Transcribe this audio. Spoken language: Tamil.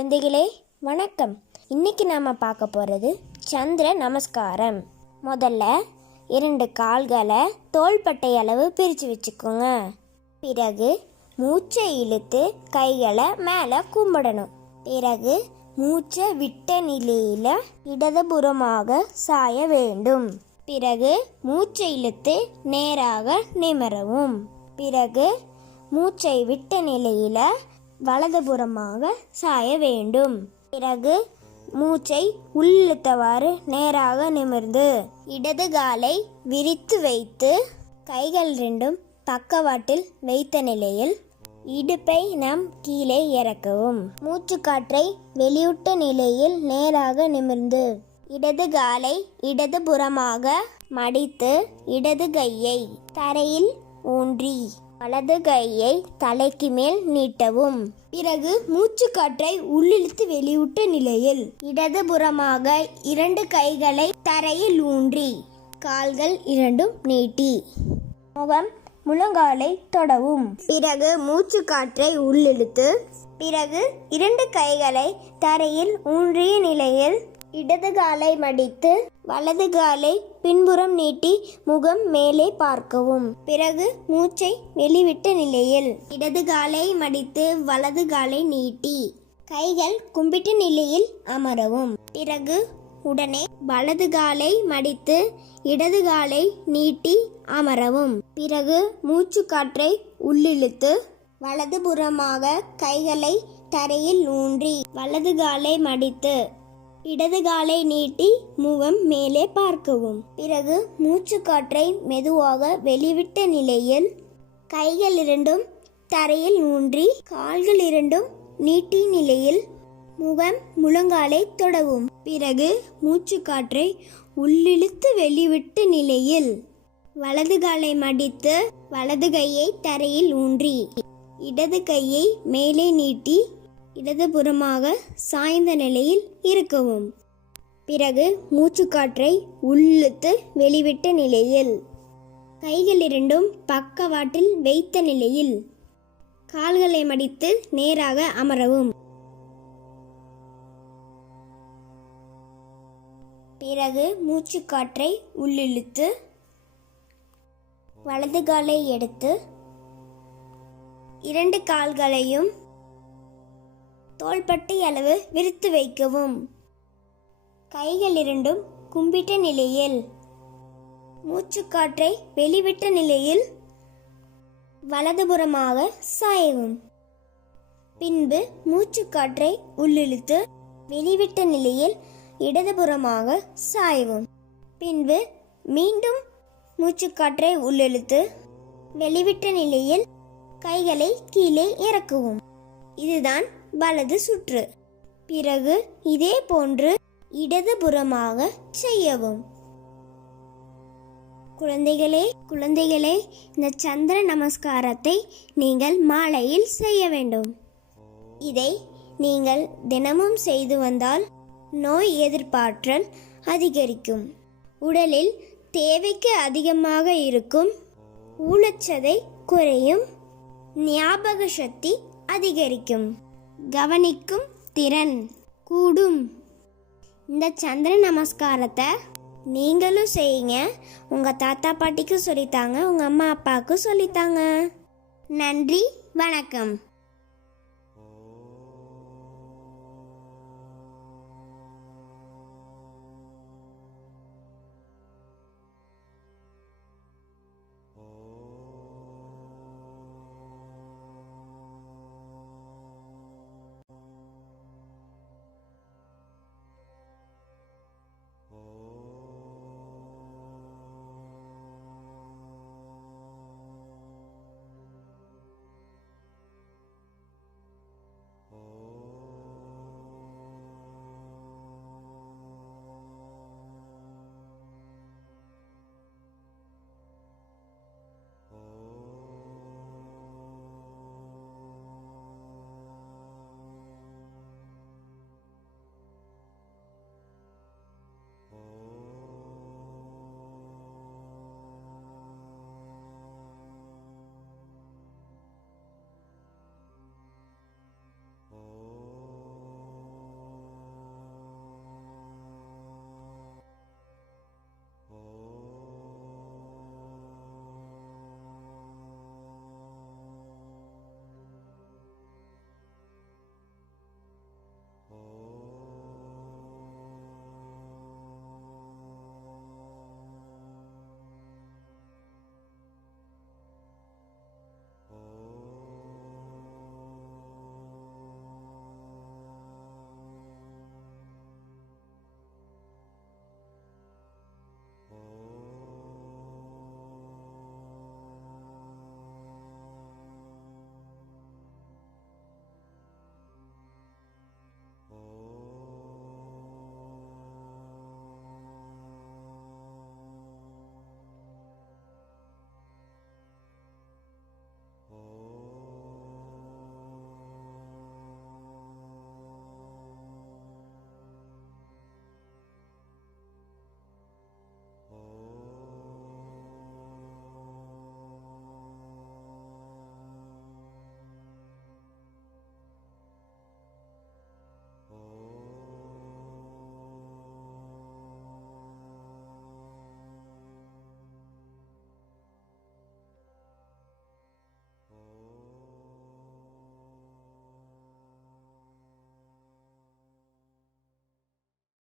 குழந்தைகளே வணக்கம். இன்னைக்கு நாம பார்க்க போறது சந்திர நமஸ்காரம். முதல்ல 2 கால்களை தோள்பட்டை அளவு பிரித்து வச்சுக்கோங்க. பிறகு மூச்சை இழுத்து கைகளை மேலே கும்பிடணும். பிறகு மூச்சை விட்ட நிலையில இடதுபுறமாக சாய வேண்டும். பிறகு மூச்சை இழுத்து நேராக நிமிரவும். பிறகு மூச்சை விட்ட நிலையில வலதுபுறமாக சாய வேண்டும். பிறகு மூச்சை உள்ளிழுத்தவாறு நேராக நிமிர்ந்து இடது காலை விரித்து வைத்து கைகள் 2 பக்கவாட்டில் வைத்த நிலையில் இடுப்பை நாம் கீழே இறக்கவும். மூச்சு காற்றை வெளியிட்ட நிலையில் நேராக நிமிர்ந்து இடது காலை இடதுபுறமாக மடித்து இடது கையை தரையில் ஊன்றி வலது கையை தலைக்கு மேல் நீட்டவும். பிறகு மூச்சு காற்றை உள்ளிழுத்து வெளியிட்ட நிலையில் இடதுபுறமாக 2 கைகளை தரையில் ஊன்றி கால்கள் 2 நீட்டி முகம் முழங்காலை தொடவும். பிறகு மூச்சு காற்றை உள்ளிழுத்து பிறகு 2 கைகளை தரையில் ஊன்றிய நிலையில் இடது காலை மடித்து வலது காலை பின்புறம் நீட்டி முகம் மேலே பார்க்கவும். பிறகு மூச்சை வெளிவிட்ட நிலையில் இடது காலை மடித்து வலது காலை நீட்டி கைகள் கும்பிட்ட நிலையில் அமரவும். பிறகு உடனே வலது காலை மடித்து இடது காலை நீட்டி அமரவும். பிறகு மூச்சு காற்றை உள்ளிழுத்து வலதுபுறமாக கைகளை தரையில் ஊன்றி வலது காலை மடித்து இடது காலை நீட்டி முகம் மேலே பார்க்கவும். பிறகு மூச்சு காற்றை மெதுவாக வெளிவிட்ட நிலையில் கைகள் 2 தரையில் ஊன்றி கால்கள் 2 நீட்டி நிலையில் முகம் முழங்காலை தொடவும். பிறகு மூச்சு காற்றை உள்ளிழுத்து வெளிவிட்ட நிலையில் வலது காலை மடித்து வலது கையை தரையில் ஊன்றி இடது கையை மேலே நீட்டி இடதுபுறமாக சாய்ந்த நிலையில் இருக்கவும். பிறகு மூச்சு காற்றை உள்ளிழுத்து வெளிவிட்ட நிலையில் கைகள் 2 பக்கவாட்டில் வைத்த நிலையில் கால்களை மடித்து நேராக அமரவும். பிறகு மூச்சு காற்றை உள்ளிழுத்து வலது காலை எடுத்து 2 கால்களையும் தோள்பட்டை அளவு விரித்து வைக்கவும். கைகள் 2 கும்பிட்ட நிலையில் மூச்சு காற்றை வெளிவிட்ட நிலையில் வலதுபுறமாக சாயவும். பின்பு மூச்சு காற்றை உள்ளிழுத்து வெளிவிட்ட நிலையில் இடதுபுறமாக சாயவும். பின்பு மீண்டும் மூச்சு காற்றை உள்ளிழுத்து வெளிவிட்ட நிலையில் கைகளை கீழே இறக்கவும். இதுதான் வலது சுற்று. பிறகு இதே போன்று இடதுபுறமாக செய்யவும். குழந்தைகளே இந்த சந்திர நமஸ்காரத்தை நீங்கள் மாலையில் செய்ய வேண்டும். இதை நீங்கள் தினமும் செய்து வந்தால் நோய் எதிர்ப்பாற்றல் அதிகரிக்கும். உடலில் தேவைக்கு அதிகமாக இருக்கும் ஊனச்சதை குறையும். ஞாபக சக்தி அதிகரிக்கும். கவனிக்கும் திறன் கூடும். இந்த சந்திர நமஸ்காரத்தை நீங்களும் செய்யுங்க. உங்கள் தாத்தா பாட்டிக்கு சொல்லித்தாங்க, உங்கள் அம்மா அப்பாவுக்கு சொல்லித்தாங்க. நன்றி, வணக்கம்.